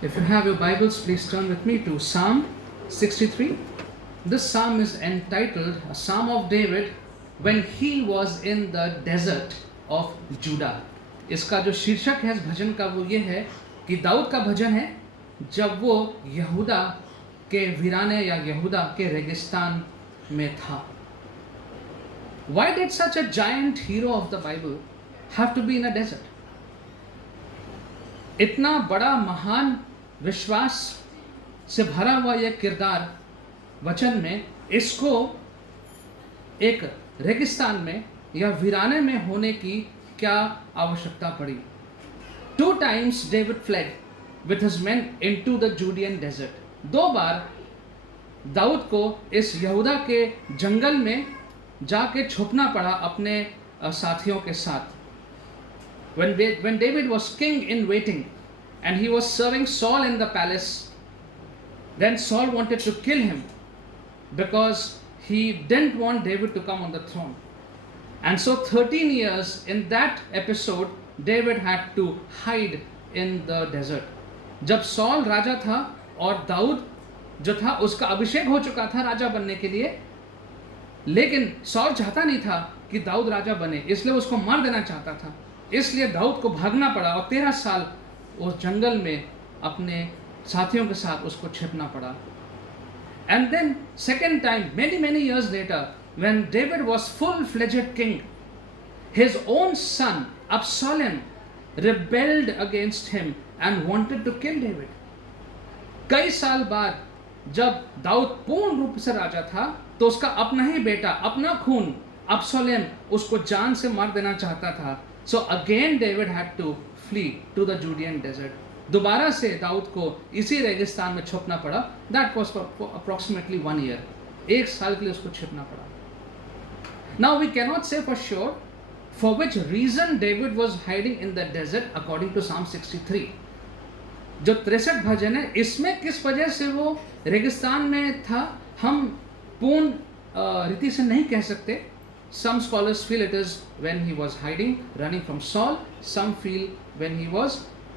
If you have your Bibles, please turn with me to Psalm 63. This psalm is entitled A Psalm of David when he was in the desert of Judah. इसका जो शीर्षक है इस भजन का वो ये है कि दाऊद का भजन है जब वो यहूदा के वीराने या यहूदा के रेगिस्तान में था. Why did such a giant hero of the Bible have to be in a desert? इतना बड़ा महान विश्वास से भरा हुआ यह किरदार वचन में इसको एक रेगिस्तान में या वीराने में होने की क्या आवश्यकता पड़ी. 2 times David fled with his men into the Judean desert. 2 बार दाऊद को इस यहूदा के जंगल में जाके छुपना पड़ा अपने साथियों के साथ. When David was king in waiting and he was serving Saul in the palace, then Saul wanted to kill him because he didn't want David to come on the throne. And so 13 years in that episode, David had to hide in the desert. जब sol राजा था और दाऊद जो था उसका अभिषेक हो चुका था राजा बनने के लिए, लेकिन सॉल चाहता नहीं था कि दाऊद राजा बने, इसलिए उसको मार देना चाहता था. इसलिए दाऊद को भागना पड़ा और 13 साल उस जंगल में अपने साथियों के साथ उसको छिपना पड़ा. And then second time, many years later, when David was full-fledged king, his own son Absalom rebelled against him and wanted to kill David. कई साल बाद जब दाऊद पूर्ण रूप से राजा था तो उसका अपना ही बेटा, अपना खून अब्सलोम उसको जान से मार देना चाहता था. So again David had to flee to the Judean desert. दोबारा से दाऊद को इसी रेगिस्तान में छुपना पड़ा. That was for approximately 1 year. 1 साल के लिए उसको छिपना पड़ा. Now we cannot say for sure for which reason David was hiding in the desert according to Psalm 63. जो 63 भजन है इसमें किस वजह से वो रेगिस्तान में था हम पूर्ण रीति से नहीं कह सकते. Some scholars feel it is when he was hiding, running from Saul. Some feel when he was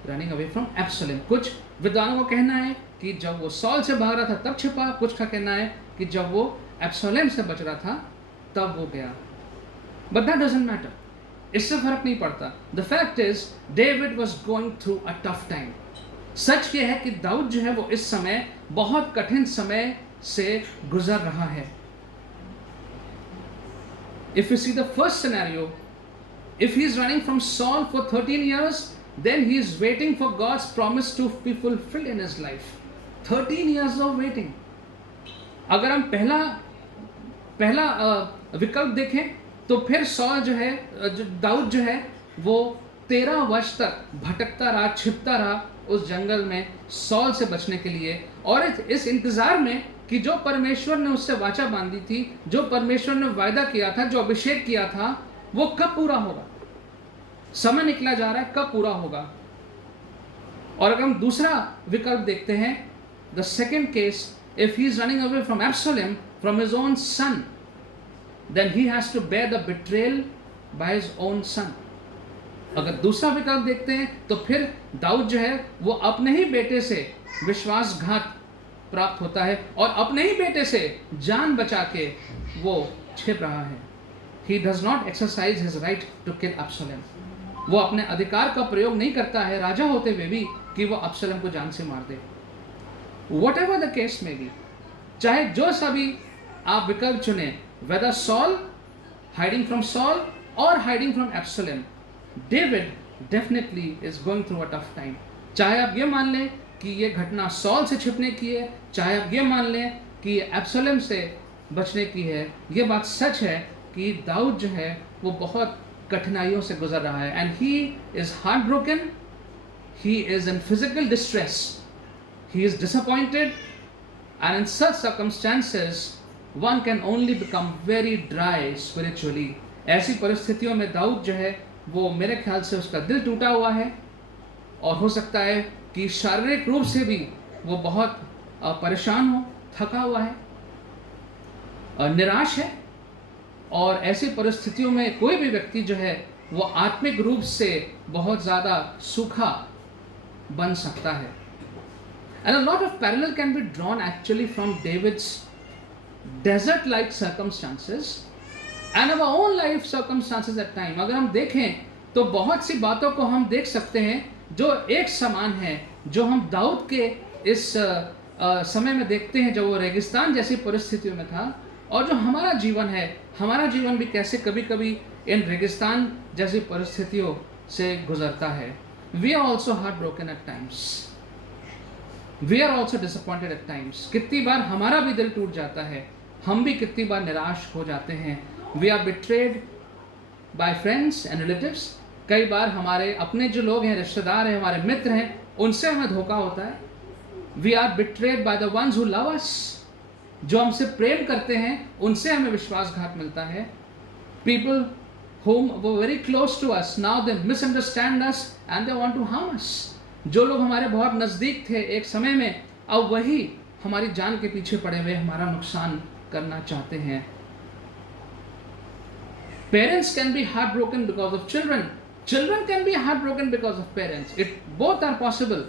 running away from Absalom. कुछ विद्वानों का कहना है कि जब वो सॉल से भाग रहा था तब छिपा. कुछ का कहना है कि जब वो एब्सलोम से बच रहा था तब वो गया. But that doesn't matter. इससे फर्क नहीं पड़ता. The fact is David was going through a tough time. सच ये है कि दाऊद जो है वो इस समय बहुत कठिन समय से गुजर रहा है. If you see the first scenario, if he is running from Saul for 13 years, then he is waiting for God's promise to be fulfilled in his life. 13 years of waiting. अगर हम पहला विकल्प देखें तो फिर सॉल जो है दाऊद जो है वो 13 वर्ष तक भटकता रहा, छिपता रहा उस जंगल में सॉल से बचने के लिए, और इस इंतजार में कि जो परमेश्वर ने उससे वाचा बांधी थी, जो परमेश्वर ने वायदा किया था, जो अभिषेक किया था, वो कब पूरा होगा. समय निकला जा रहा है, कब पूरा होगा. और अगर हम दूसरा विकल्प देखते हैं, the second case, if he is running away from Absalom from his own son, then he has to bear the betrayal by his own son. अगर दूसरा विकल्प देखते हैं तो फिर दाऊद जो है वो अपने ही बेटे से विश्वासघात प्राप्त होता है और अपने ही बेटे से जान बचा के वो छिप रहा है. He does not exercise his right to kill Absalom. वो अपने अधिकार का प्रयोग नहीं करता है राजा होते हुए भी कि वो अब्सलोम को जान से मार दे. Whatever the case may be, चाहे जो सभी आप विकल्प चुने, whether Saul, hiding from Saul or hiding from Absalom, David definitely is going through a tough time. चाहे आप ये मान लें कि ये घटना सॉल से छिपने की है, चाहे आप ये मान लें कि ये एब्सलोम से बचने की है, ये बात सच है कि दाऊद जो है वो बहुत कठिनाइयों से गुजर रहा है. And he is heart broken, he is in physical distress, he is disappointed, and in such circumstances one can only become very dry spiritually. ऐसी परिस्थितियों में दाऊद जो है वो मेरे ख्याल से उसका दिल टूटा हुआ है और हो सकता है कि शारीरिक रूप से भी वो बहुत परेशान हो, थका हुआ है, निराश है. और ऐसी परिस्थितियों में कोई भी व्यक्ति जो है वो आत्मिक रूप से बहुत ज़्यादा सूखा बन सकता है. And a lot of parallel can be drawn actually from David's desert-like circumstances and our own life circumstances at time. अगर हम देखें तो बहुत सी बातों को हम देख सकते हैं जो एक समान है, जो हम दाऊद के इस समय में देखते हैं जब वो रेगिस्तान जैसी परिस्थितियों में था, और जो हमारा जीवन है, हमारा जीवन भी कैसे कभी कभी इन रेगिस्तान जैसी परिस्थितियों से गुजरता है. We are also heartbroken at times. We are also disappointed at times. कितनी बार हमारा भी दिल टूट जाता है, हम भी कितनी बार निराश हो जाते हैं. We are betrayed by friends and relatives. कई बार हमारे अपने जो लोग हैं, रिश्तेदार हैं, हमारे मित्र हैं, उनसे हमें धोखा होता है. We are betrayed by the ones who love us. जो हमसे प्रेम करते हैं उनसे हमें विश्वासघात मिलता है. People whom were very close to us, now they misunderstand us and they want to harm us. जो लोग हमारे बहुत नज़दीक थे एक समय में, अब वही हमारी जान के पीछे पड़े हुए हमारा नुकसान करना चाहते हैं. Parents can be heartbroken because of children. Children can be heartbroken because of parents. It both are possible.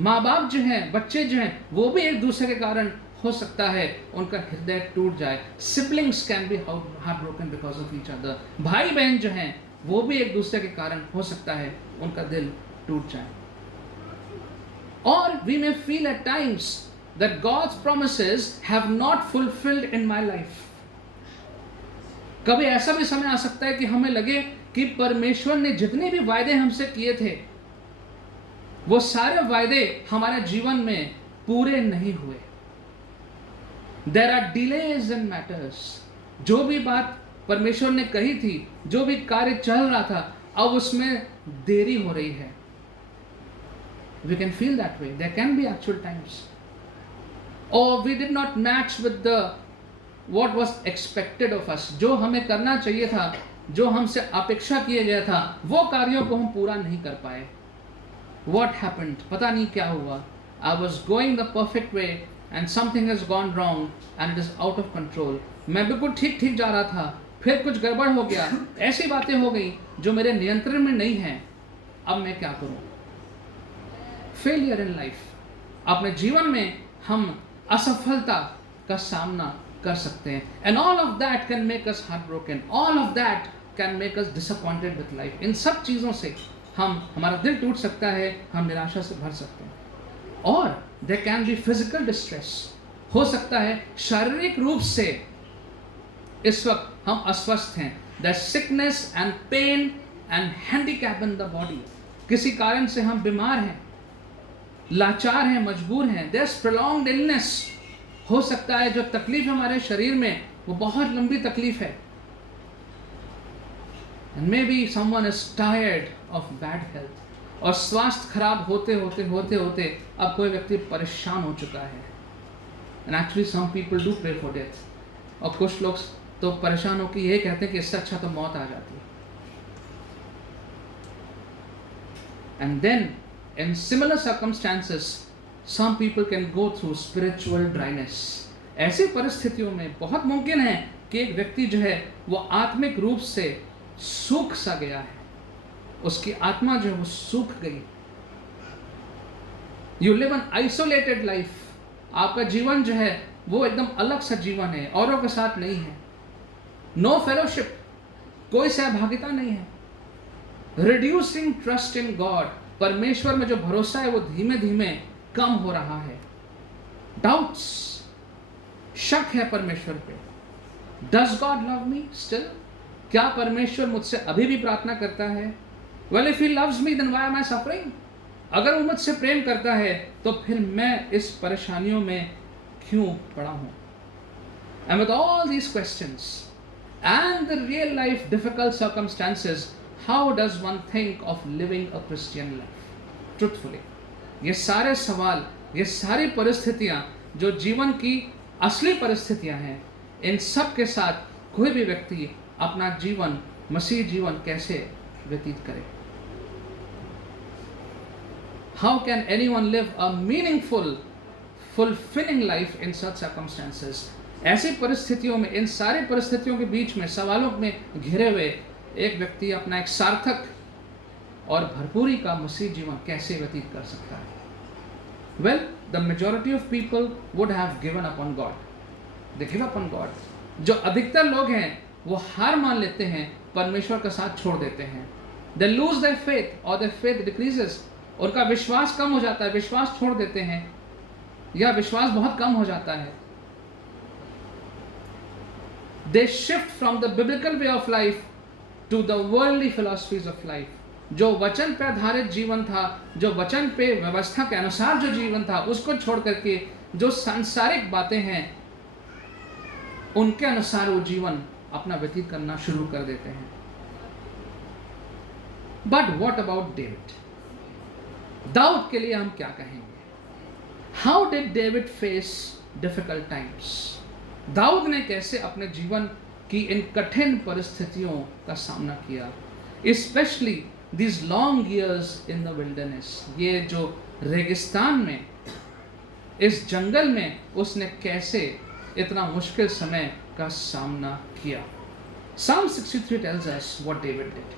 माँ बाप जो हैं, बच्चे जो हैं, वो भी एक दूसरे के कारण हो सकता है उनका हृदय टूट जाए. Siblings can be heartbroken because of each other. भाई बहन जो हैं वो भी एक दूसरे के कारण हो सकता है उनका दिल टूट जाए. Or we may feel at times that God's promises have not fulfilled in my life. कभी ऐसा भी समय आ सकता है कि हमें लगे कि परमेश्वर ने जितने भी वायदे हमसे किए थे वो सारे वायदे हमारे जीवन में पूरे नहीं हुए. There are delays in matters. जो भी बात परमेश्वर ने कही थी, जो भी कार्य चल रहा था, अब उसमें देरी हो रही है. We can feel that way. There can be actual times. Or we did not match with what was expected of us. जो हमें करना चाहिए था, जो हमसे अपेक्षा किया गया था, वो कार्यों को हम पूरा नहीं कर पाए. What happened? पता नहीं क्या हुआ. I was going the perfect way and something has gone wrong and it is out of control. मैं बिल्कुल ठीक ठीक जा रहा था, फिर कुछ गड़बड़ हो गया, ऐसी बातें हो गई जो मेरे नियंत्रण में नहीं हैं. अब मैं क्या करूं? Failure in life. अपने जीवन में हम असफलता का सामना कर सकते हैं. And all of that can make us heartbroken. All of that can make us disappointed with life. इन सब चीज़ों से हमारा दिल टूट सकता है, हम निराशा से भर सकते हैं. और there can be physical distress. हो सकता है शारीरिक रूप से इस वक्त हम अस्वस्थ हैं. There's sickness and pain and handicap in the body. किसी कारण से हम बीमार हैं, लाचार हैं, मजबूर हैं. There's prolonged illness. हो सकता है जो तकलीफ हमारे शरीर में वो बहुत लंबी तकलीफ है. And maybe someone is tired of bad health. और स्वास्थ्य खराब होते होते अब कोई व्यक्ति परेशान हो चुका है. And actually some people do pray for death. और कुछ लोग तो परेशान होकर ये कहते हैं कि इससे अच्छा तो मौत आ जाती है. And then in similar circumstances some people can go through spiritual dryness. ऐसी परिस्थितियों में बहुत मुमकिन है कि एक व्यक्ति जो है वो आत्मिक रूप से सूख सा गया है, उसकी आत्मा जो है वो सूख गई. You live an isolated life. आपका जीवन जो है वो एकदम अलग सा जीवन है, औरों के साथ नहीं है. No fellowship. कोई सहभागिता नहीं है. Reducing trust in God. परमेश्वर में जो भरोसा है वो धीमे धीमे कम हो रहा है. Doubts. शक है परमेश्वर पे. Does God love me still? क्या परमेश्वर मुझसे अभी भी प्रार्थना करता है? Well, if he loves me, then why am I suffering? अगर वो मुझसे प्रेम करता है तो फिर मैं इस परेशानियों में क्यों पड़ा हूँ? And with all these questions and the real life difficult circumstances, how does one think of living a Christian life truthfully? ये सारे सवाल, ये सारी परिस्थितियाँ जो जीवन की असली परिस्थितियाँ हैं, इन सब के साथ कोई भी व्यक्ति अपना जीवन, मसीह जीवन कैसे व्यतीत करे? How can anyone live a meaningful, fulfilling life in such circumstances? ऐसी परिस्थितियों में, इन सारी परिस्थितियों के बीच में, सवालों में घिरे हुए एक व्यक्ति अपना एक सार्थक और भरपूरी का मसीह जीवन कैसे व्यतीत कर सकता है? Well, the majority of people would have given up on God. They give up on God. जो अधिकतर लोग हैं वो हार मान लेते हैं, परमेश्वर का साथ छोड़ देते हैं. They lose their faith or their faith decreases. उनका विश्वास कम हो जाता है, विश्वास छोड़ देते हैं या विश्वास बहुत कम हो जाता है. They shift from the biblical way of life to the worldly philosophies of life. जो वचन पे आधारित जीवन था, जो वचन पे व्यवस्था के अनुसार जो जीवन था, उसको छोड़ करके जो सांसारिक बातें हैं उनके अनुसार वो जीवन अपना व्यतीत करना शुरू कर देते हैं. But what about David? Dawood के लिए हम क्या कहेंगे? How did David face difficult times? Dawood ने कैसे अपने जीवन की इन कठिन परिस्थितियों का सामना किया, specially these long years in the wilderness. ये जो रेगिस्तान में, इस जंगल में उसने कैसे इतना मुश्किल समय का सामना किया. Psalm 63 tells us what David did.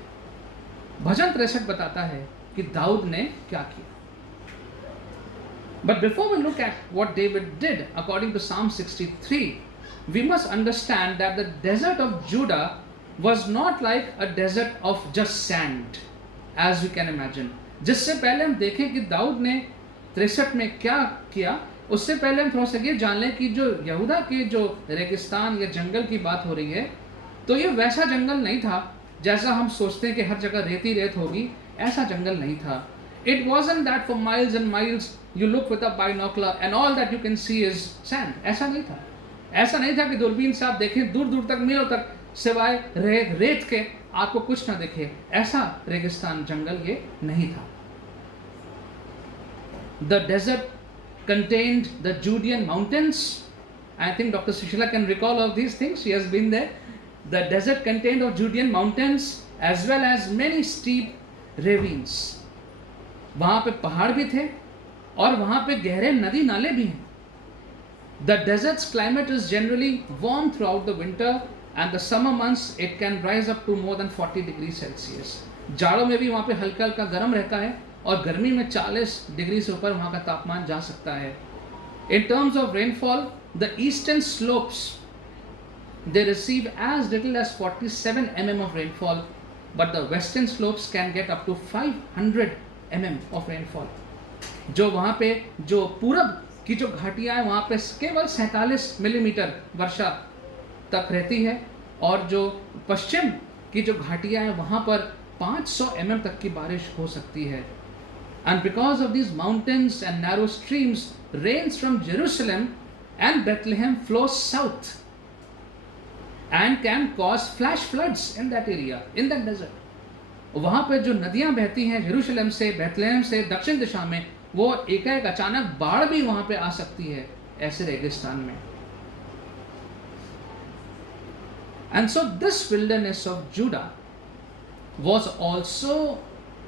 भजन 63 बताता है कि दाऊद ने क्या किया. But before we look at what David did according to Psalm 63, we must understand that the desert of Judah was not like a desert of just sand, as we can imagine. जिससे पहले हम देखें कि दाऊद ने 63 में क्या किया, उससे पहले हम थोड़ा सा ये जान लें कि जो यहूदा के जो रेगिस्तान या जंगल की बात हो रही है, तो ये वैसा जंगल नहीं था जैसा हम सोचते हैं कि हर जगह रेती रेत होगी. ऐसा जंगल नहीं था. It wasn't that for miles and miles you look with a binocular and all that you can see is sand. ऐसा नहीं था. ऐसा नहीं था कि दूरबीन से आप देखें दूर दूर तक, मीलों तक, सिवाय रेत के आपको कुछ ना दिखे. ऐसा रेगिस्तान जंगल ये नहीं था. The desert contained the Judean mountains. I think Dr. Sushila can recall all these things. She has been there. The desert contained of Judean mountains as well as many steep ravines. वहाँ पे पहाड़ भी थे और वहाँ पे गहरे नदी नाले भी हैं. The desert's climate is generally warm throughout the winter and the summer months it can rise up to more than 40 degrees Celsius. जाड़ों में भी वहाँ पे हल्का हल्का गर्म रहता है और गर्मी में 40 डिग्री से ऊपर वहाँ का तापमान जा सकता है. In terms of rainfall, the eastern slopes they receive as little as 47 mm of rainfall, but the western slopes can get up to 500 mm of rainfall. जो वहाँ पे जो पूरब की जो घाटियाँ हैं वहाँ पे केवल 47 मिलीमीटर वर्षा तक रहती है और जो पश्चिम की जो घाटियाँ हैं वहाँ पर 500 mm तक की बारिश हो सकती है. And because of these mountains and narrow streams, rains from Jerusalem and Bethlehem flow south and can cause flash floods in that area, in that desert. वहाँ पे जो नदियाँ बहती हैं यरूशलेम से, बेथलेहम से दक्षिण दिशा में, वो एकाएक अचानक बाढ़ भी वहाँ पे आ सकती है ऐसे रेगिस्तान में. And so this wilderness of Judah was also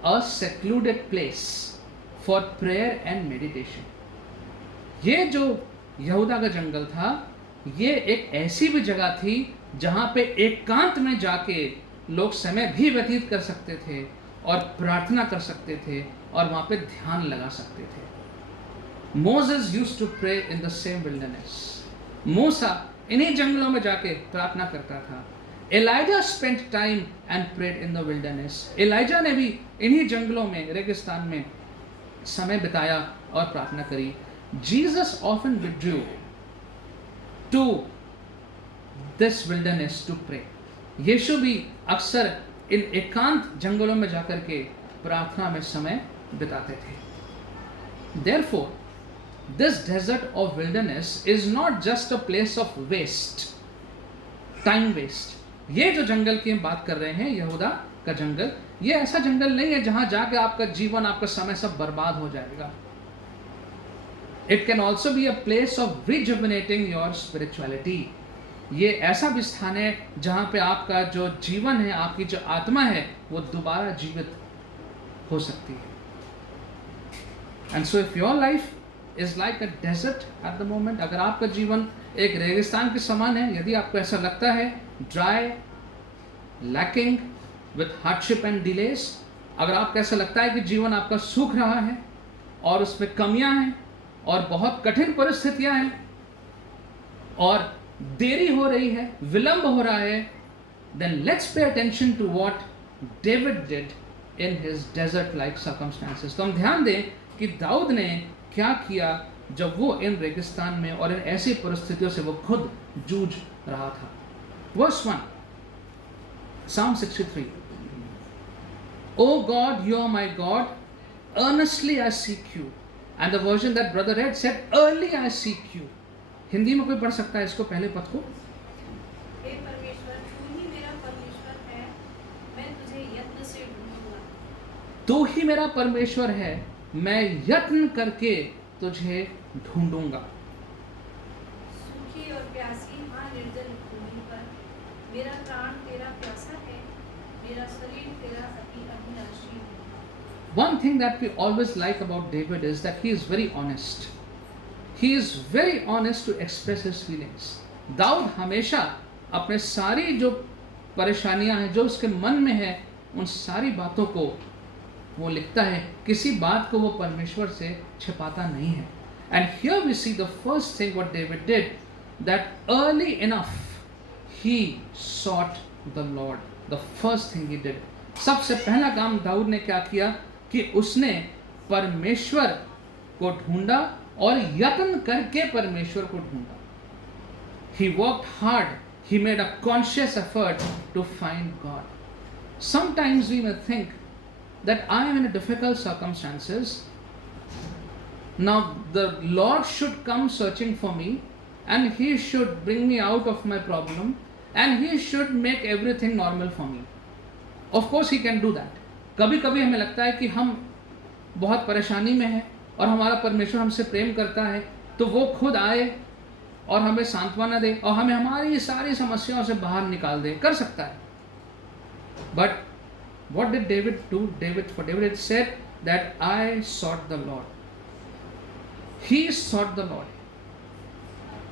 a secluded place for prayer and meditation. ये जो यहूदा का जंगल था, ये एक ऐसी भी जगह थी जहाँ पे एकांत में जाके लोग समय भी व्यतीत कर सकते थे और प्रार्थना कर सकते थे और वहाँ पे ध्यान लगा सकते थे. Moses used to pray in the same wilderness. मूसा इन्हीं जंगलों में जाके प्रार्थना करता था. Elijah spent time and prayed in the wilderness. Elijah ने भी इन्हीं जंगलों में, रेगिस्तान में समय बिताया और प्रार्थना करी. Jesus often withdrew to this wilderness to pray. यीशु भी अक्सर इन एकांत जंगलों में जाकर के प्रार्थना में समय बिताते थे. Therefore, this desert of wilderness is not just a place of waste, time waste. ये जो जंगल की हम बात कर रहे हैं, यहूदा का जंगल, ये ऐसा जंगल नहीं है जहां जाके आपका जीवन, आपका समय सब बर्बाद हो जाएगा. It can also be a place of rejuvenating your spirituality. ये ऐसा भी स्थान है जहां पे आपका जो जीवन है, आपकी जो आत्मा है, वो दोबारा जीवित हो सकती है. And so if your life is like a desert at the moment, अगर आपका जीवन एक रेगिस्तान के समान है, यदि आपको ऐसा लगता है dry, lacking with hardship and delays, अगर आपको ऐसा लगता है कि जीवन आपका सूख रहा है और उसमें कमियां हैं और बहुत कठिन परिस्थितियां हैं और देरी हो रही है, विलंब हो रहा है, then let's pay attention to what David did in his desert like circumstances. तो हम ध्यान दें कि दाऊद ने क्या किया जब वो इन रेगिस्तान में और इन ऐसी परिस्थितियों से वो खुद जूझ रहा था. Verse 1, Psalm 63. O God, you are my God, earnestly I seek you. And the version that brother read said, early I seek you. Hindi में कोई पढ़ सकता है इसको पहले पद को? हे परमेश्वर, तू ही मेरा परमेश्वर है, मैं तुझे यत्न से ढूंढूंगा. तू ही मेरा परमेश्वर है, मैं यत्न करके तुझे ढूंढूंगा. सूखी और प्यासी हाँ निर्जल भूमि पर मेरा प्राण तेरा प्यासा है, मेरा शरीर तेरा अति अभिलाषी है. One thing that we always like about David is that he is very honest. He is very honest to express his feelings. Dawood हमेशा अपने सारी जो परेशानियां हैं, जो उसके मन में है, उन सारी बातों को वो लिखता है. किसी बात को वो परमेश्वर से छिपाता नहीं है. And here we see the first thing what David did, that early enough he sought the Lord. The first thing he did. सबसे पहला काम दाऊद ने क्या किया कि उसने परमेश्वर को ढूंढा और यत्न करके परमेश्वर को ढूंढा. He worked hard. He made a conscious effort to find God. Sometimes we may think that I am in a difficult circumstances. Now the Lord should come searching for me and He should bring me out of my problem and He should make everything normal for me. Of course He can do that. कभी कभी हमें लगता है कि हम बहुत परेशानी में हैं और हमारा परमेश्वर हमसे प्रेम करता है, तो वो खुद आए और हमें सांत्वना दे और हमें हमारी सारी समस्याओं से बाहर निकाल दे. कर सकता है. But what did David do? For David it said that I sought the Lord. He sought the Lord.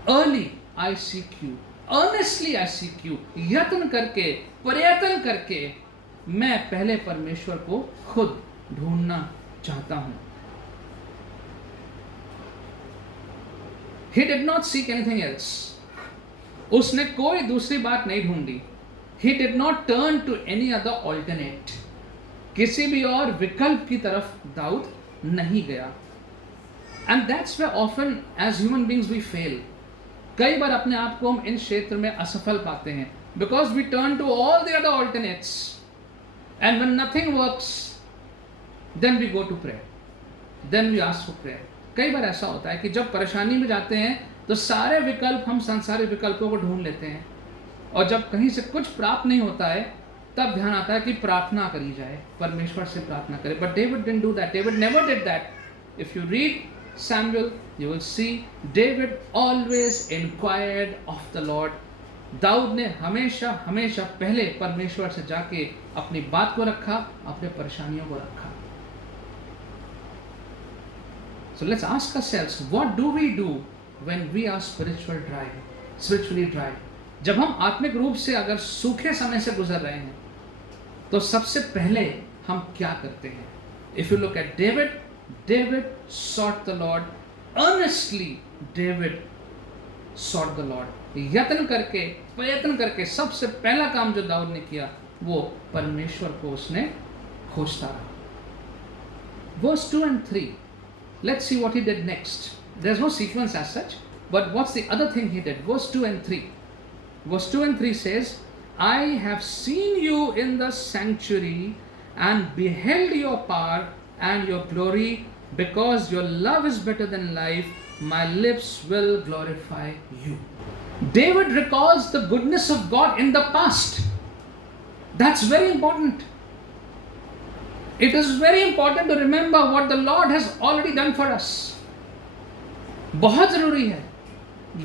Early I seek you. Earnestly I seek you. यत्न करके, प्रयत्न करके मैं पहले परमेश्वर को खुद ढूंढना चाहता हूं. He did not seek anything else. उसने कोई दूसरी बात नहीं ढूंढी. He did not turn to any other alternate. किसी भी और विकल्प की तरफ दाऊद नहीं गया. And that's where often as human beings we fail. कई बार अपने आप को हम इन क्षेत्र में असफल पाते हैं. Because we turn to all the other alternates. And when nothing works, then we go to prayer. Then we ask for prayer. कई बार ऐसा होता है कि जब परेशानी में जाते हैं तो सारे विकल्प हम संसारिक विकल्पों को ढूंढ लेते हैं और जब कहीं से कुछ प्राप्त नहीं होता है तब ध्यान आता है कि प्रार्थना करी जाए, परमेश्वर से प्रार्थना करें. But David didn't do that. David never did that. If you read Samuel, you will see David always inquired of the Lord. Dawood ने हमेशा हमेशा पहले परमेश्वर से जाके अपनी बात को रखा, अपने परेशानियों को रखा. So let's ask ourselves, what do we do when we are spiritually dry? जब हम आत्मिक रूप से अगर सूखे समय से गुजर रहे हैं तो सबसे पहले हम क्या करते हैं? If you look at David sought the Lord. Earnestly David sought the Lord. यत्न करके, प्रयत्न करके सबसे पहला काम जो दाऊद ने किया वो परमेश्वर को उसने खोजता रहा. Verse 2 and 3. Let's see what he did next. There's no sequence as such, but what's the other thing he did? Verse 2 and 3. Verse 2 and 3 says, I have seen you in the sanctuary and beheld your power and your glory, because your love is better than life, my lips will glorify you. David recalls the goodness of God in the past. That's very important. It is very important to remember what the Lord has already done for us. बहुत जरूरी है,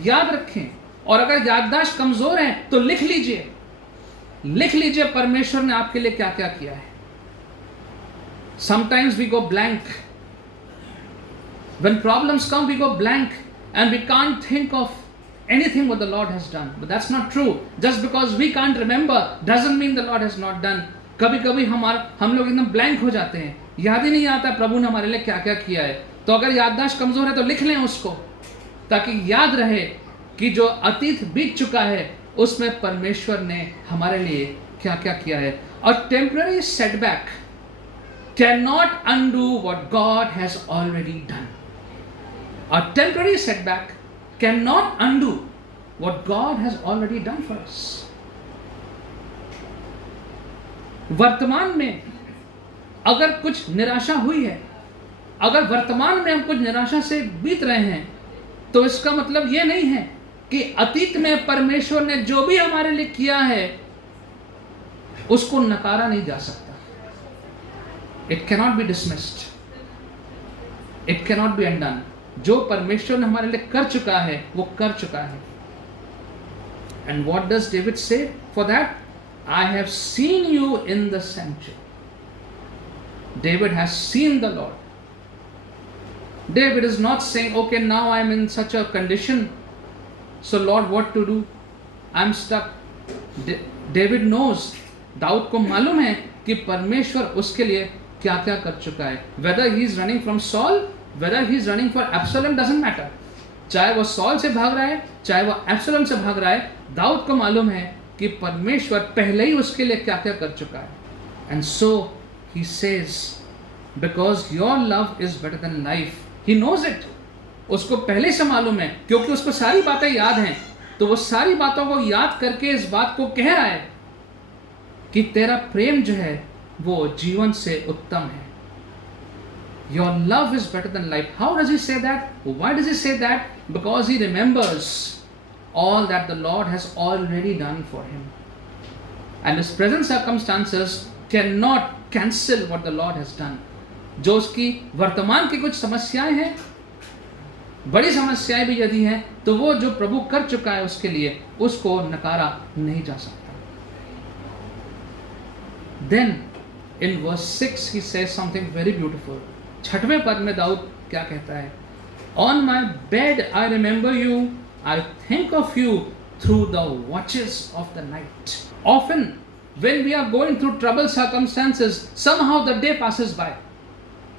याद रखें. और अगर याददाश्त कमजोर है तो लिख लीजिए परमेश्वर ने आपके लिए क्या क्या किया है. Sometimes we go blank. When problems come, we go blank and we can't think of anything what the Lord has done. But that's not true. Just because we can't remember doesn't mean the Lord has not done. कभी कभी हम लोग एकदम blank हो जाते हैं, याद ही नहीं आता प्रभु ने हमारे लिए क्या क्या किया है. तो अगर याददाश्त कमजोर है तो लिख लें उसको, ताकि याद रहे कि जो अतीत बीत चुका है उसमें परमेश्वर ने हमारे लिए क्या क्या किया है। A temporary setback can not undo what God has already done. A temporary setback can not undo what God has already done for us. वर्तमान में अगर कुछ निराशा हुई है, अगर वर्तमान में हम कुछ निराशा से बीत रहे हैं, तो इसका मतलब यह नहीं है कि अतीत में परमेश्वर ने जो भी हमारे लिए किया है उसको नकारा नहीं जा सकता। It cannot be dismissed, it cannot be undone. जो परमेश्वर ने हमारे लिए कर चुका है वो कर चुका है। And what does David say for that? I have seen you in the century. David has seen the Lord. David is not saying, okay, now I am in such a condition, so Lord, what to do? I am stuck. David knows, Dawood को मालूम है कि परमेश्वर उसके लिए क्या क्या कर चुका है। Whether he is running from Saul, whether he is running for Absalom, doesn't matter. चाहे वो सॉल से भाग रहा है, चाहे वो एब्सलोम से भाग रहा है, दाऊद को मालूम है कि परमेश्वर पहले ही उसके लिए क्या क्या कर चुका है। And so he says, because your love is better than life. He knows it. उसको पहले से मालूम है, क्योंकि उसको सारी बातें याद हैं। तो वो सारी बातों को याद करके इस बात को कह रहा है कि तेरा प्रेम जो है वो जीवन से उत्तम है। Your love is better than life. How does he say that? Why does he say that? Because he remembers all that the Lord has already done for him. And his present circumstances cannot cancel what the Lord has done. जो उसकी वर्तमान की कुछ समस्याएं हैं, बड़ी समस्याएं भी यदि हैं, तो वो जो प्रभु कर चुका है उसके लिए उसको नकारा नहीं जा सकता। Then in verse 6 he says something very beautiful. 6वें पद में दाऊद क्या कहता है? On my bed I remember you, I think of you through the watches of the night. Often when we are going through troubled circumstances, somehow the day passes by.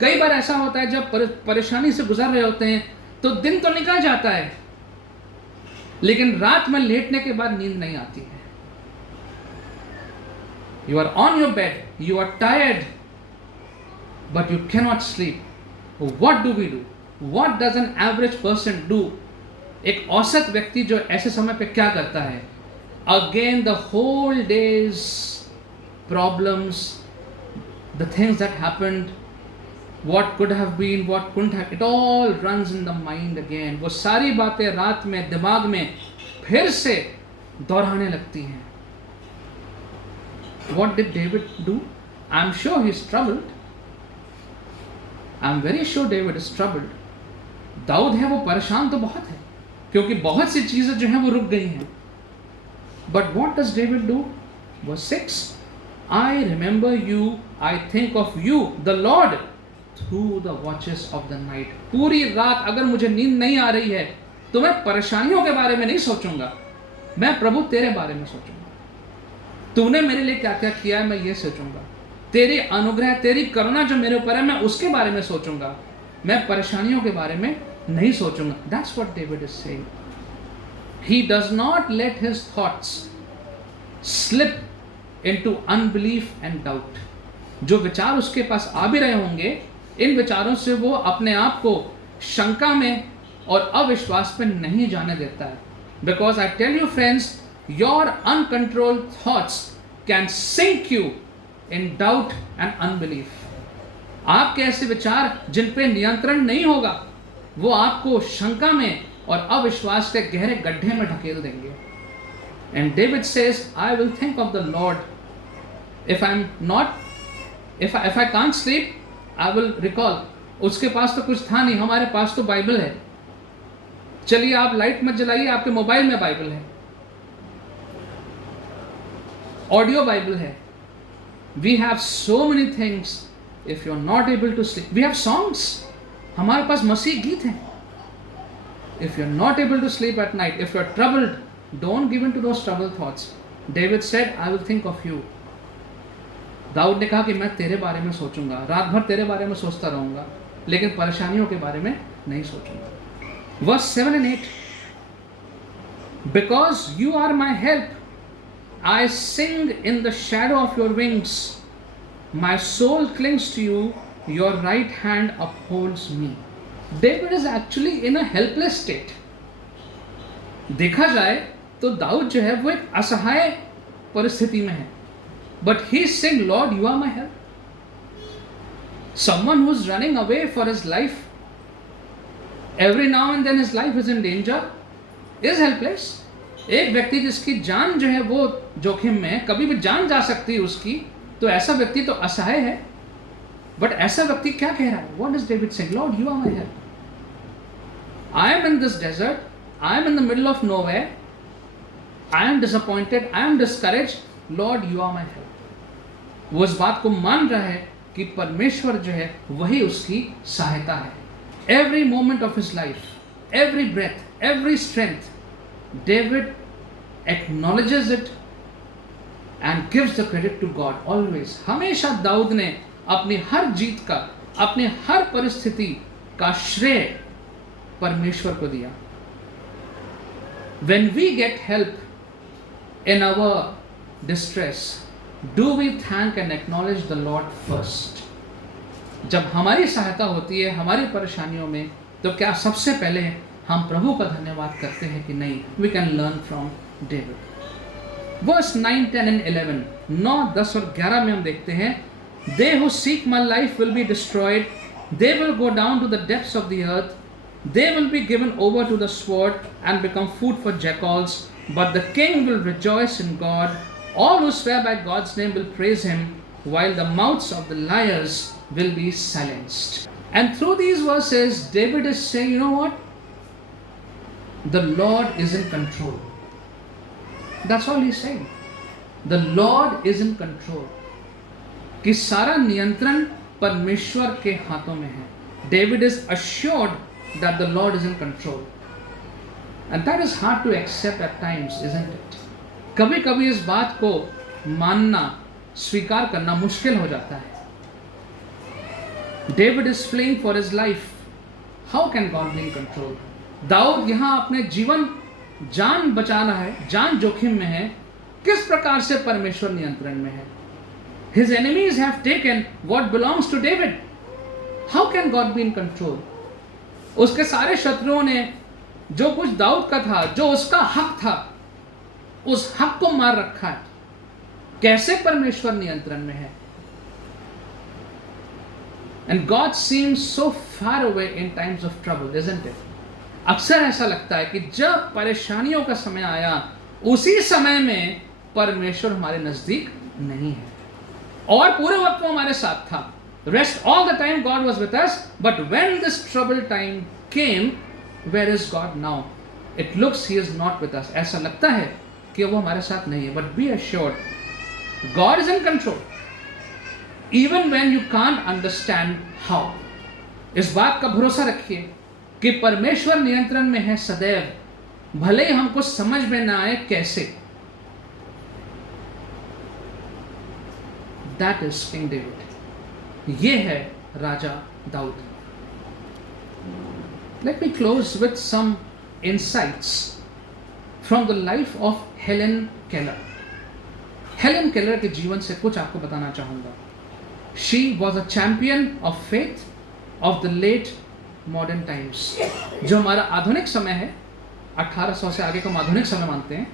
कई बार ऐसा होता है जब परेशानी से गुजर रहे होते हैं तो दिन तो निकल जाता है, लेकिन रात में लेटने के बाद नींद नहीं आती है। You are on your bed, you are tired, but you cannot sleep. What do we do? What does an average person do? एक औसत व्यक्ति जो ऐसे समय पे क्या करता है? Again the whole day's problems, the things that happened, what could have been, what couldn't have, it all runs in the mind again. वो सारी बातें रात में दिमाग में फिर से दोहराने लगती हैं। What did David do? I'm sure he's troubled. I'm very sure David is troubled. Dawood है वो परेशान तो बहुत है, क्योंकि बहुत सी चीजें जो हैं वो रुक गई हैं। But what does David do? Verse 6, I remember you, I think of you, the Lord, through the watches of the night. पूरी रात अगर मुझे नींद नहीं आ रही है तो मैं परेशानियों के बारे में नहीं सोचूंगा, मैं प्रभु तेरे बारे में सोचूंगा। तूने मेरे लिए क्या क्या किया है मैं ये सोचूंगा। तेरी अनुग्रह, तेरी करुणा जो मेरे ऊपर है मैं उसके बारे में सोचूंगा, मैं परेशानियों के बारे में नहीं सोचूंगा। That's what David is saying. He does not let his thoughts slip into unbelief and doubt. जो विचार उसके पास आ भी रहे होंगे, इन विचारों से वो अपने आप को शंका में और अविश्वास में नहीं जाने देता है। Because I tell you friends, your uncontrolled thoughts can sink you in doubt and unbelief. आपके ऐसे विचार जिन पे नियंत्रण नहीं होगा वो आपको शंका में और अविश्वास के गहरे गड्ढे में ढकेल देंगे। And David says, I will think of the Lord. If I can't sleep, I will recall. उसके पास तो कुछ था नहीं, हमारे पास तो बाइबल है। चलिए आप लाइट मत जलाइए, आपके मोबाइल में बाइबल है, ऑडियो बाइबल है। We have so many things. If you're not able to sleep, we have songs. हमारे पास मसीह गीत हैं। If you're not able to sleep at night, if you're troubled, don't give in to those troubled thoughts. David said, I will think of you. Dawood ने कहा कि मैं तेरे बारे में सोचूंगा, रात भर तेरे बारे में सोचता रहूंगा। लेकिन परेशानियों के बारे में नहीं सोचूंगा। Verse 7 and 8, because you are my help, I sing in the shadow of your wings, my soul clings to you, your right hand upholds me. David is actually in a helpless state. देखा जाए तो दाऊद जो है वो एक असहाय परिस्थिति में है, but he sing Lord you are my help. Someone who's running away for his life, every now and then his life is in danger, is helpless. एक व्यक्ति जिसकी जान जो है वो जोखिम में है, कभी भी जान जा सकती है उसकी, तो ऐसा व्यक्ति तो असहाय है। बट ऐसा व्यक्ति क्या कह रहा है? What is David saying? Lord, you are my help. I am in this desert. I am in the middle of nowhere. I am disappointed. I am discouraged. Lord, you are my help. वो इस बात को मान रहा है कि परमेश्वर जो है वही उसकी सहायता है। Every moment of his life, every breath, every strength, David acknowledges it and gives the credit to God always. हमेशा दाऊद ने अपनी हर जीत का, अपने हर परिस्थिति का श्रेय परमेश्वर को दिया। When we get help in our distress, do we thank and acknowledge the Lord first? जब हमारी सहायता होती है हमारी परेशानियों में, तो क्या सबसे पहले हम प्रभु का धन्यवाद करते हैं कि नहीं? We can learn from David. Verse 9, 10 and 11, 9, 10 और 11 में हम देखते हैं, They who seek my life will be destroyed. They will go down to the depths of the earth. They will be given over to the sword and become food for jackals. But the king will rejoice in God. All who swear by God's name will praise him, while the mouths of the liars will be silenced. And through these verses, David is saying, you know what? The Lord is in control. That's all he's saying. The Lord is in control. कि सारा नियंत्रण परमेश्वर के हाथों में है। David is assured that the Lord is in control. And that is hard to accept at times, isn't it? कभी कभी इस बात को मानना, स्वीकार करना मुश्किल हो जाता है। David is fleeing for his life, how can God be in control? दाऊद यहाँ अपने जीवन, जान बचा रहा है, जान जोखिम में है, किस प्रकार से परमेश्वर नियंत्रण में है? His enemies have taken what belongs to David, how can God be in control? उसके सारे शत्रुओं ने जो कुछ दाऊद का था, जो उसका हक था, उस हक को मार रखा है। कैसे परमेश्वर नियंत्रण में है? And God seems so far away in times of trouble, isn't it? अक्सर ऐसा लगता है कि जब परेशानियों का समय आया, उसी समय में परमेश्वर हमारे नजदीक नहीं है, और पूरे वक्त वो हमारे साथ था। Rest all the time God was with us, but when this trouble time came, where is God now? It looks he is not with us. ऐसा लगता है कि वो हमारे साथ नहीं है, but be assured, God is in control, even when you can't understand how. इस बात का भरोसा रखिए कि परमेश्वर नियंत्रण में है सदैव, भले ही हमको समझ में ना आए कैसे। That is King David. ये है राजा Dawood. Let me close with some insights from the life of Helen Keller. Helen Keller के जीवन से कुछ आपको बताना चाहूँगा। She was a champion of faith of the late modern times. जो हमारा आधुनिक समय है, 1800 से आगे को हम आधुनिक समय मानते हैं।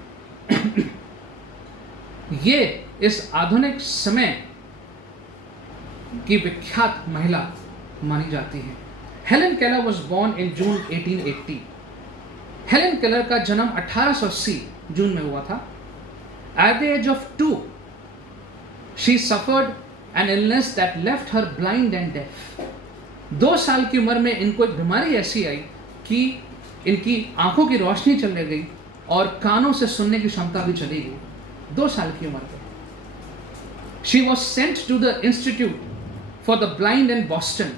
ये इस आधुनिक समय की विख्यात महिला मानी जाती है। Helen Keller was born in June 1880। Helen Keller का जन्म 1880 जून में हुआ था। At the age of 2 she suffered an illness that left her blind and deaf. 2 साल की उम्र में इनको एक बीमारी ऐसी आई कि इनकी आंखों की रोशनी चली गई और कानों से सुनने की क्षमता भी चली गई। 2 साल की उम्र में she was sent to the institute for the blind in Boston.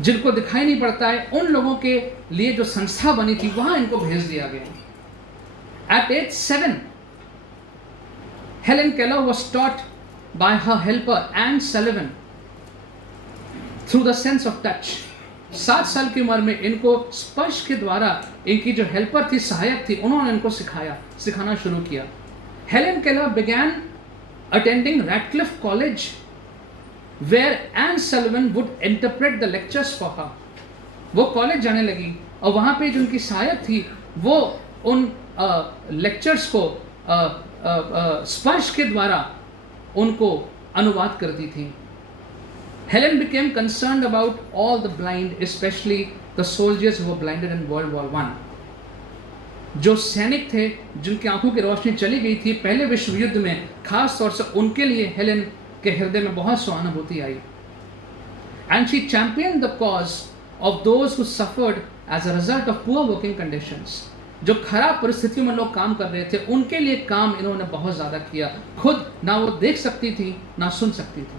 जिनको दिखाई नहीं पड़ता है, उन लोगों के लिए जो संस्था बनी थी, वहां इनको भेज दिया गया। At age 7 Helen Keller was taught by her helper and Sullivan through the sense of touch. 7 साल की उम्र में इनको स्पर्श के द्वारा इनकी जो हेल्पर थी, सहायक थी, उन्होंने इनको सिखाना शुरू किया। Helen Keller began attending Radcliffe College where Anne Sullivan would interpret the lectures for her। वो कॉलेज जाने लगी और वहाँ पे जो उनकी सहायक थी वो उन लेक्चर्स को स्पर्श के द्वारा उनको अनुवाद करती थी। Helen became concerned about all the blind, especially the soldiers who were blinded in World War I। जो सैनिक थे जिनकी आंखों की रोशनी चली गई थी पहले विश्व युद्ध में, खास तौर से उनके लिए हेलेन के हृदय में बहुत सहानुभूति आई। And she championed the cause of those who suffered as a result of poor working conditions। जो खराब परिस्थितियों में लोग काम कर रहे थे उनके लिए काम इन्होंने बहुत ज़्यादा किया। खुद ना वो देख सकती थी ना सुन सकती थी।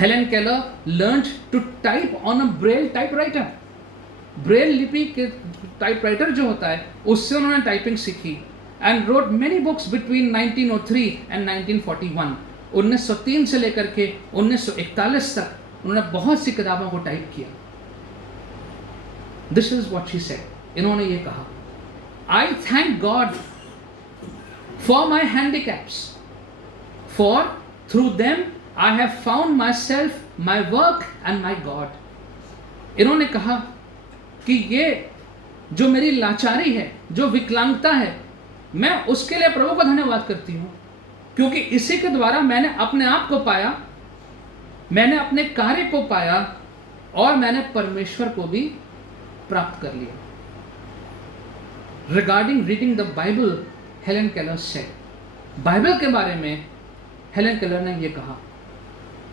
Helen Keller learned to type on a braille typewriter। Braille लिपि के टाइपराइटर जो होता है उससे उन्होंने टाइपिंग सीखी। And wrote many books between 1903 and 1941। 1903 से लेकर के 1941 तक उन्होंने बहुत सी किताबों को टाइप किया। This is what she said। इन्होंने ये कहा, I thank God for my handicaps, for through them I have found myself, my work and my God। इन्होंने कहा कि ये जो मेरी लाचारी है, जो विकलांगता है, मैं उसके लिए प्रभु का धन्यवाद करती हूँ, क्योंकि इसी के द्वारा मैंने अपने आप को पाया, मैंने अपने कार्य को पाया और मैंने परमेश्वर को भी प्राप्त कर लिया। Regarding reading the Bible, Helen Keller से बाइबल के बारे में हेलेन केलर ने यह कहा,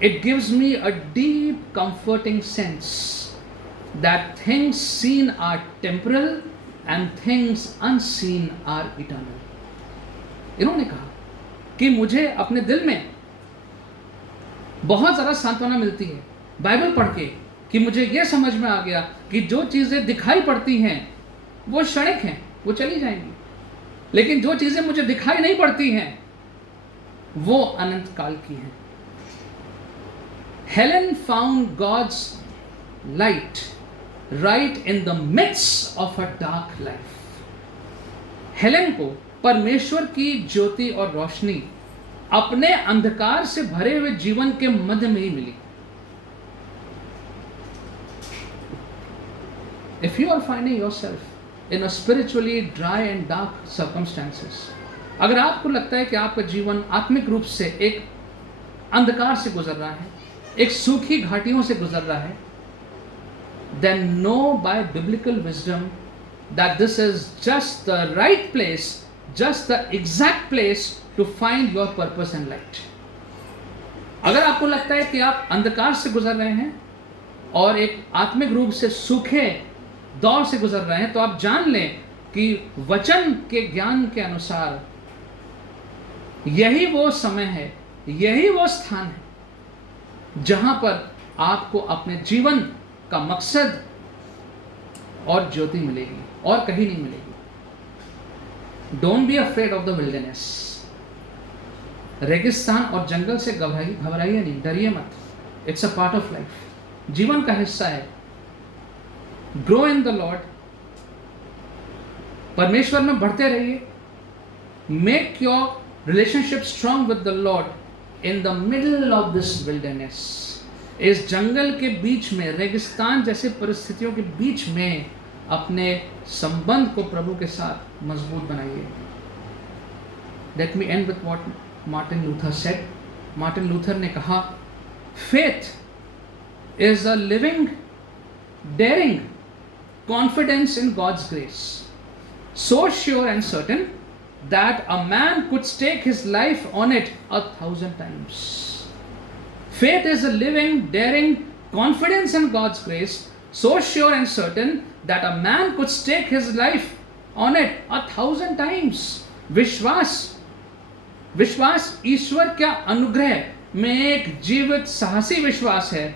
it gives me a deep comforting sense that things seen are temporal and things unseen are eternal। इन्होंने कहा कि मुझे अपने दिल में बहुत ज़्यादा सांत्वना मिलती है बाइबल पढ़ के, कि मुझे यह समझ में आ गया कि जो चीज़ें दिखाई पड़ती हैं वो क्षणिक हैं, वो चली जाएंगी, लेकिन जो चीज़ें मुझे दिखाई नहीं पड़ती हैं वो अनंत काल की हैं। Helen found God's light right in the midst of a dark life। Helen को परमेश्वर की ज्योति और रोशनी अपने अंधकार से भरे हुए जीवन के मध्य में ही मिली। If you are finding yourself in a spiritually dry and dark circumstances, अगर आपको लगता है कि आपका जीवन आत्मिक रूप से एक अंधकार से गुजर रहा है, एक सूखी घाटियों से गुजर रहा है, then know by biblical wisdom that this is just the right place, just the exact place to find your purpose and light। अगर आपको लगता है कि आप अंधकार से गुजर रहे हैं और एक आत्मिक रूप से सूखे दौर से गुजर रहे हैं, तो आप जान लें कि वचन के ज्ञान के अनुसार यही वो समय है, यही वो स्थान है जहां पर आपको अपने जीवन का मकसद और ज्योति मिलेगी और कहीं नहीं मिलेगी। Don't be afraid of the wilderness. रेगिस्तान और जंगल से घबराइए नहीं, डरिए मत। It's a part of life, जीवन का हिस्सा है। ग्रो इन द लॉर्ड, परमेश्वर में बढ़ते रहिए। Make your relationship strong with the Lord in the middle of this wilderness. इस जंगल के बीच में, रेगिस्तान जैसे परिस्थितियों के बीच में अपने संबंध को प्रभु के साथ मजबूत बनाइए। Let me end with what Martin Luther said. Martin Luther ने कहा, faith is a living daring confidence in God's grace, so sure and certain that a man could stake his life on it 1,000 times। Faith is a living, daring confidence in God's grace, so sure and certain that a man could stake his life on it 1,000 times। विश्वास ईश्वर का अनुग्रह में एक जीवित साहसी विश्वास है।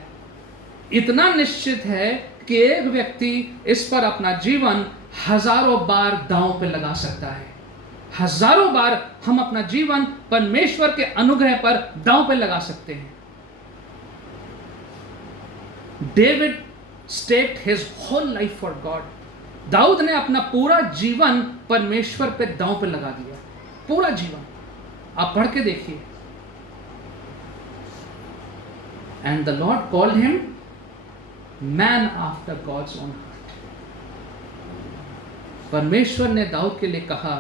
इतना निश्चित है कि एक व्यक्ति इस पर अपना जीवन हजारों बार दांव पे लगा सकता है। हजारों बार हम अपना जीवन परमेश्वर के अनुग्रह पर दांव पे लगा सकते हैं। David staked his whole life for God. Dawood ने अपना पूरा जीवन परमेश्वर पे दांव पे लगा दिया, पूरा जीवन। आप पढ़ के देखिए। And the Lord called him man after God's own heart. परमेश्वर ने दाऊद के लिए कहा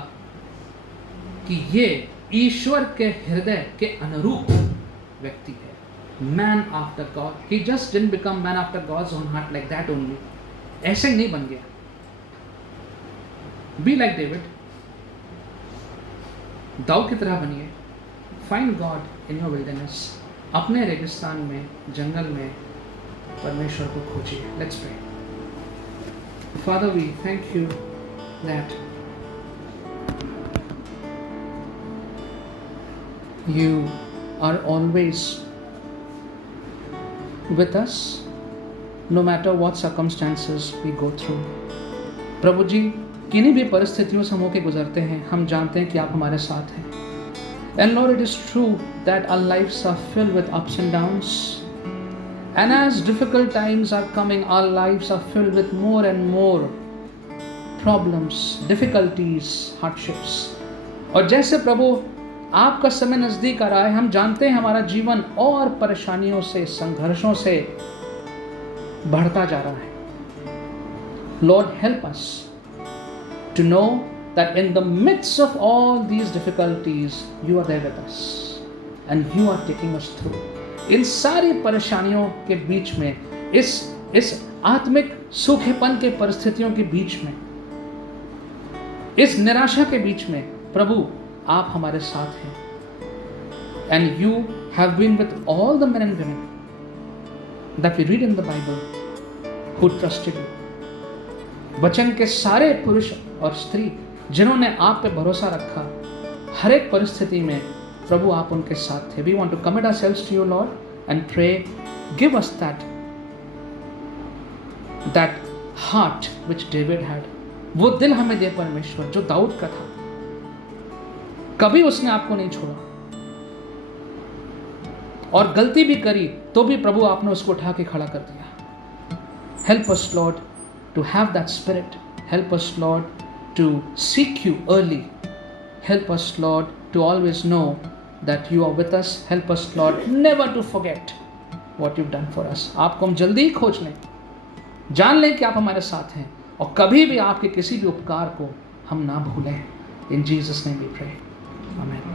कि ये ईश्वर के हृदय के अनुरूप व्यक्ति है। Man after God. He just didn't become man after God's own heart like that only. ऐसे नहीं बन गया। Be like David. दाऊद की तरह बनिए। Find God in your wilderness. अपने रेगिस्तान में, जंगल में परमेश्वर को खोजिए। Let's pray. Father, we thank you that you are always with us, no matter what circumstances we go through. प्रभु जी, किन्हीं भी परिस्थितियों से हम होके गुजरते हैं, हम जानते हैं कि आप हमारे साथ हैं। And Lord, it is true that our lives are filled with ups and downs. And as difficult times are coming, our lives are filled with more and more problems, difficulties, hardships. और जैसे प्रभु आपका समय नजदीक आ रहा है, हम जानते हैं हमारा जीवन और परेशानियों से, संघर्षों से बढ़ता जा रहा है। Lord, help us to know that in the midst of all these difficulties, you are there with us and you are taking us through. इन सारी परेशानियों के बीच में, इस आत्मिक सूखेपन के परिस्थितियों के बीच में, इस निराशा के बीच में, प्रभु आप हमारे साथ हैं। And you have been with all the men and women that we read in the Bible who trusted you. वचन के सारे पुरुष और स्त्री जिन्होंने आप पे भरोसा रखा, हर एक परिस्थिति में प्रभु आप उनके साथ थे। We want to commit ourselves to you, Lord, and pray, give us that heart which David had. वो दिल हमें दे परमेश्वर जो दाऊद का था। कभी उसने आपको नहीं छोड़ा, और गलती भी करी तो भी प्रभु आपने उसको उठा के खड़ा कर दिया। Help us, Lord, to have that spirit. Help us, Lord, to seek you early. Help us, Lord, to always know that you are with us. Help us, Lord, never to forget what you've done for us. आपको हम जल्दी ही खोज लें, जान लें कि आप हमारे साथ हैं, और कभी भी आपके किसी भी उपकार को हम ना भूलें। In Jesus' name we pray. Amen.